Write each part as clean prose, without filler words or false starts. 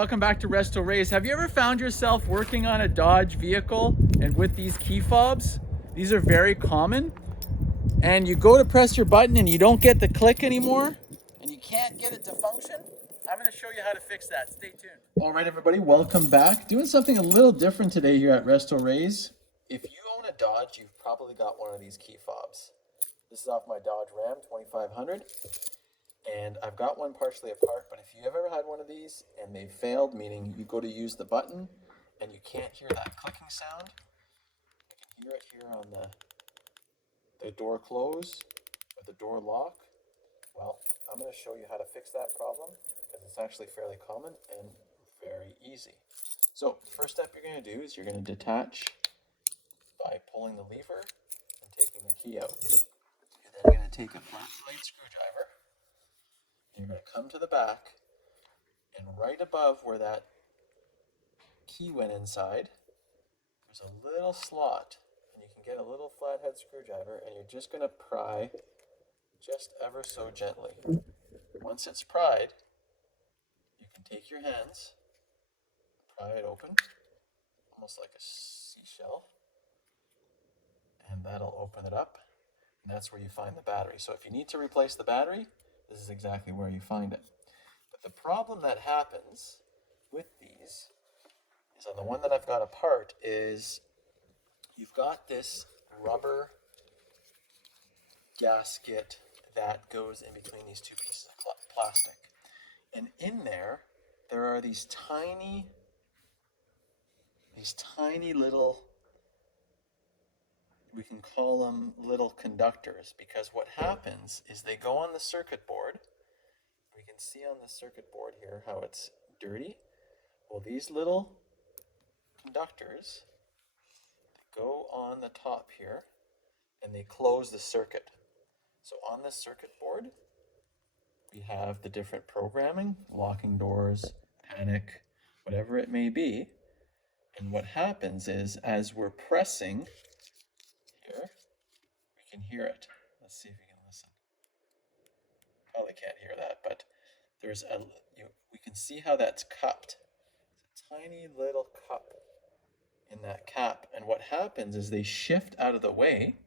welcome back to Resto Rays. Have you ever found yourself working on a Dodge vehicle and with these key fobs? These are very common. And you go to press your button and you don't get the click anymore and you can't get it to function? I'm going to show you how to fix that. Stay tuned. All right, everybody, welcome back. Doing something a little different today here at Resto Rays. If you own a Dodge, you've probably got one of these key fobs. This is off my Dodge Ram 2500. And I've got one partially apart, but if you have ever had one of these and they failed, meaning you go to use the button and you can't hear that clicking sound, you can hear it here on the door close or the door lock. Well, I'm going to show you how to fix that problem because it's actually fairly common and very easy. So the first step you're going to do is you're going to detach by pulling the lever and taking the key out. You're then going to take a flat blade screwdriver. You're going to come to the back, and right above where that key went inside, there's a little slot, and you can get a little flathead screwdriver, and you're just going to pry just ever so gently. Once it's pried, you can take your hands, pry it open, almost like a seashell, and that'll open it up, and that's where you find the battery. So if you need to replace the battery, this is exactly where you find it. But the problem that happens with these is on the one that I've got apart is you've got this rubber gasket that goes in between these two pieces of plastic. And in there are these tiny little, we can call them little conductors, because what happens is they go on the circuit board. We can see on the circuit board here how it's dirty. Well, these little conductors go on the top here and they close the circuit. So on this circuit board, we have the different programming, locking doors, panic, whatever it may be. And what happens is as we're pressing here, we can hear it. Let's see if we can listen. Probably can't hear that, but there's we can see how that's cupped. It's a tiny little cup in that cap, and what happens is they shift out of the way,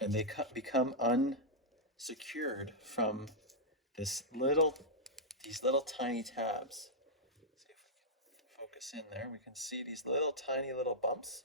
and they become unsecured from these little tiny tabs. See if we can focus in there. We can see these tiny little bumps,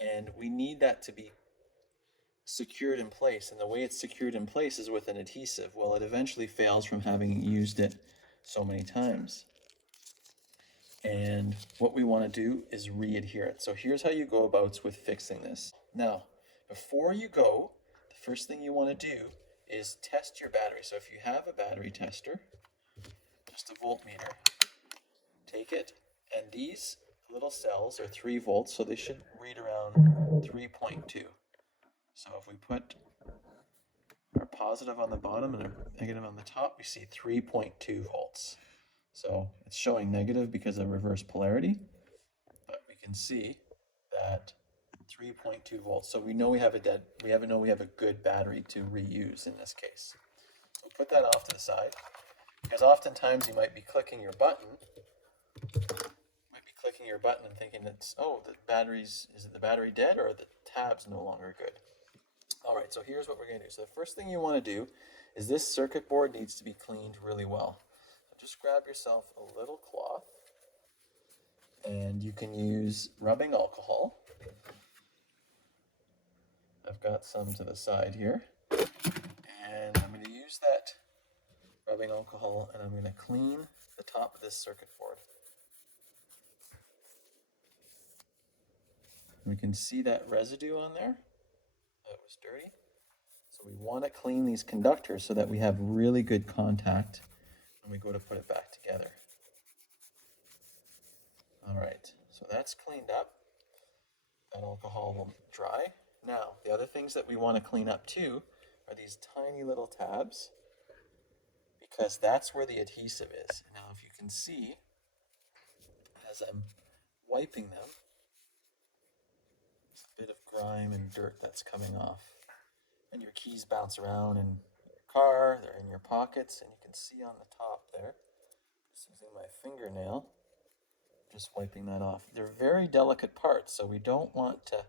and we need that to be secured in place, and the way it's secured in place is with an adhesive. Well, it eventually fails from having used it so many times. And what we want to do is re-adhere it. So here's how you go about with fixing this. Now, before you go, the first thing you want to do is test your battery. So if you have a battery tester, just a voltmeter, take it, and these little cells are 3 volts, so they should read around 3.2. So if we put our positive on the bottom and our negative on the top, we see 3.2 volts. So it's showing negative because of reverse polarity, but we can see that 3.2 volts. So we know we have a good battery to reuse in this case. So put that off to the side, because oftentimes you might be clicking your button, and thinking it's, oh, is it the battery dead or the tab's no longer good? All right, so here's what we're going to do. So the first thing you want to do is this circuit board needs to be cleaned really well. So just grab yourself a little cloth, and you can use rubbing alcohol. I've got some to the side here, and I'm going to use that rubbing alcohol, and I'm going to clean the top of this circuit board. We can see that residue on there. That was dirty. So we want to clean these conductors so that we have really good contact when we go to put it back together. All right, so that's cleaned up. That alcohol will dry. Now, the other things that we want to clean up too are these tiny little tabs, because that's where the adhesive is. Now, if you can see, as I'm wiping them, there's a bit of grime and dirt that's coming off. And your keys bounce around in your car, they're in your pockets, and you can see on the top there, Just using my fingernail, just wiping that off. They're very delicate parts, so we don't want to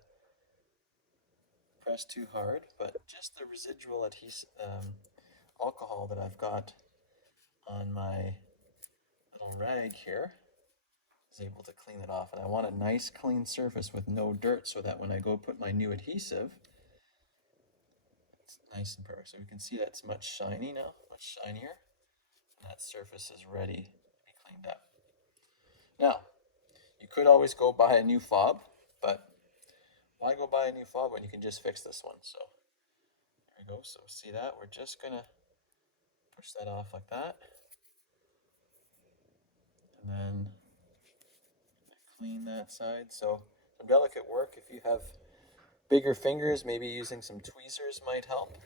press too hard, but just the residual adhesive alcohol that I've got on my little rag here is able to clean it off. And I want a nice clean surface with no dirt so that when I go put my new adhesive, it's nice and perfect. So we can see that's much shiny now, much shinier. And that surface is ready to be cleaned up. Now, you could always go buy a new fob, but why go buy a new fob when you can just fix this one? So there we go. So see that? We're just gonna push that off like that. And then clean that side. So some delicate work. If you have bigger fingers, maybe using some tweezers might help.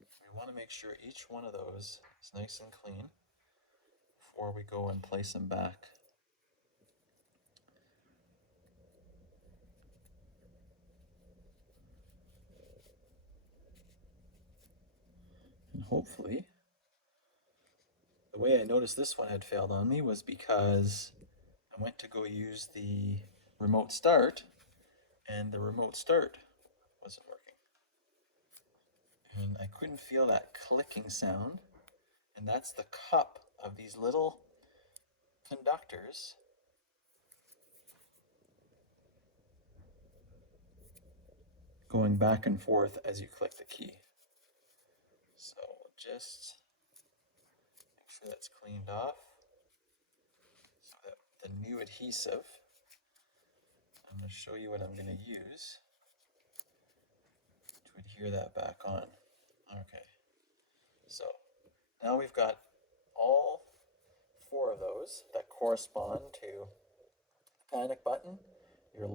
We want to make sure each one of those is nice and clean before we go and place them back. And hopefully, the way I noticed this one had failed on me was because I went to go use the remote start and the remote start wasn't working. And I couldn't feel that clicking sound. And that's the cup of these little conductors going back and forth as you click the key. So just make sure that's cleaned off so that the new adhesive, I'm going to show you what I'm going to use to adhere that back on. Okay, so now we've got all four of those that correspond to the panic button, your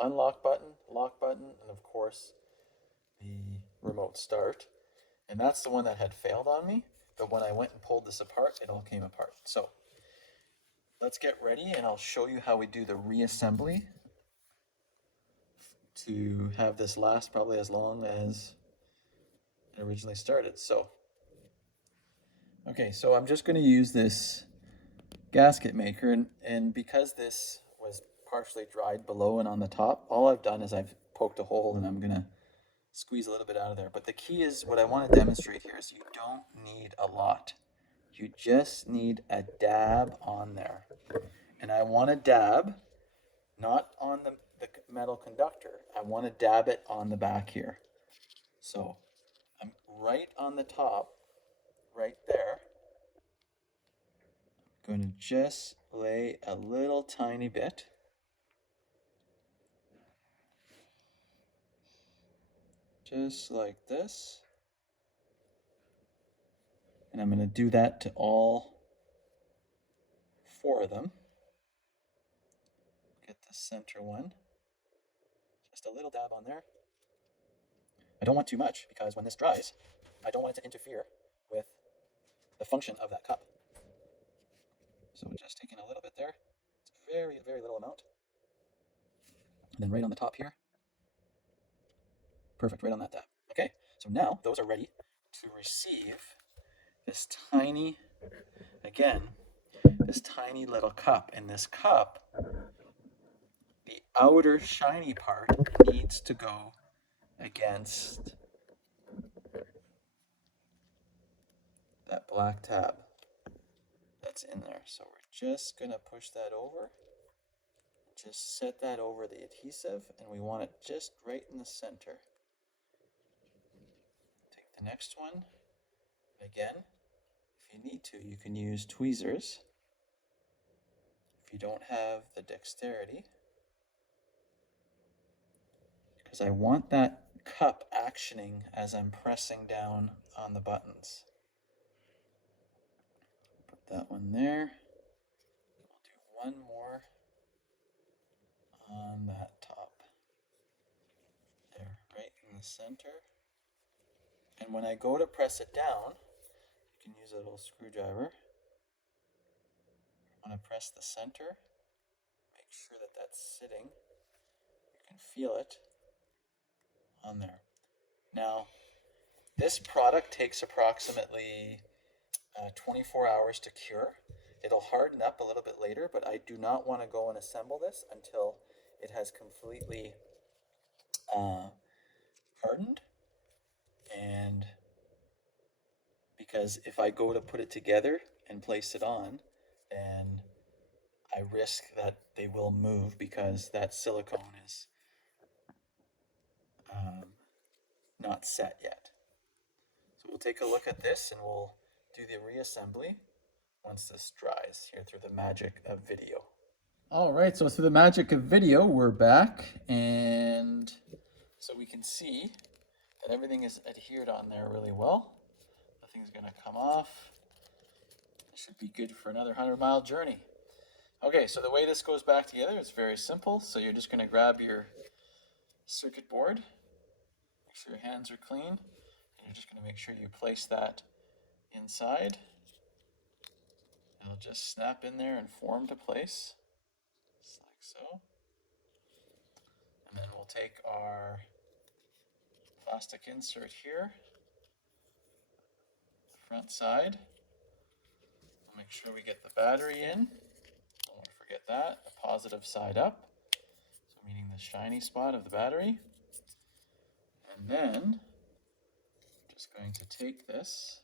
unlock button, lock button, and of course the remote start. And that's the one that had failed on me, but when I went and pulled this apart, it all came apart. So let's get ready and I'll show you how we do the reassembly to have this last probably as long as it originally started. So, okay, so I'm just going to use this gasket maker, and because this was partially dried below and on the top, all I've done is I've poked a hole and I'm going to squeeze a little bit out of there. But the key is, what I want to demonstrate here is you don't need a lot. You just need a dab on there. And I want to dab not on the metal conductor. I want to dab it on the back here. So I'm right on the top, right there. I'm going to just lay a little tiny bit. Just like this. And I'm going to do that to all four of them. Get the center one. Just a little dab on there. I don't want too much because when this dries, I don't want it to interfere with the function of that cup. So just taking a little bit there. It's a very, very little amount. And then right on the top here. Perfect, right on that dab. Okay, so now those are ready to receive this tiny, again, this tiny little cup. And this cup, the outer shiny part needs to go against that black tab that's in there. So we're just going to push that over. Just set that over the adhesive, and we want it just right in the center. Take the next one. Again, if you need to, you can use tweezers. If you don't have the dexterity, because I want that cup actioning as I'm pressing down on the buttons. Put that one there. I'll do one more on that top. There, right in the center. And when I go to press it down, you can use a little screwdriver. Want to press the center, make sure that that's sitting. You can feel it on there. Now, this product takes approximately 24 hours to cure. It'll harden up a little bit later, but I do not want to go and assemble this until it has completely hardened. And because if I go to put it together and place it on, then I risk that they will move because that silicone is not set yet. So we'll take a look at this and we'll do the reassembly once this dries here through the magic of video. All right, so through the magic of video, we're back, and so we can see that everything is adhered on there really well. Nothing's gonna come off. It should be good for another 100-mile journey. Okay, so the way this goes back together is very simple. So you're just gonna grab your circuit board, make sure your hands are clean, and you're just gonna make sure you place that inside. It'll just snap in there and form to place, just like so. And then we'll take our plastic insert here, front side. We'll make sure we get the battery in. Don't forget that, the positive side up, so meaning the shiny spot of the battery. And then I'm just going to take this,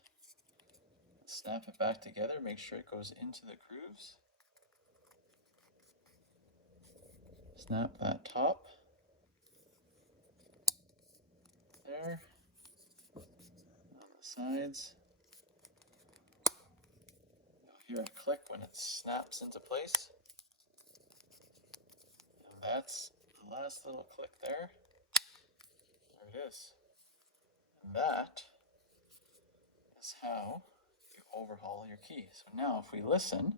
snap it back together, make sure it goes into the grooves. Snap that top there, on the sides. You'll hear a click when it snaps into place. And that's the last little click there. There it is. And that is how you overhaul your key. So now if we listen,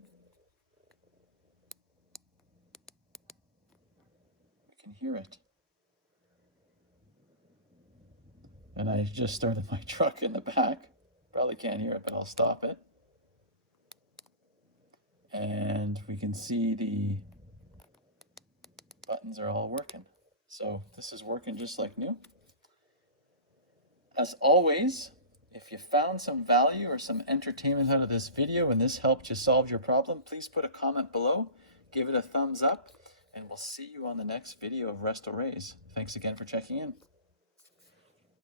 we can hear it. And I just started my truck in the back. Probably can't hear it, but I'll stop it. And we can see the buttons are all working. So this is working just like new. As always, if you found some value or some entertainment out of this video and this helped you solve your problem, please put a comment below, give it a thumbs up, and we'll see you on the next video of Restore. Thanks again for checking in.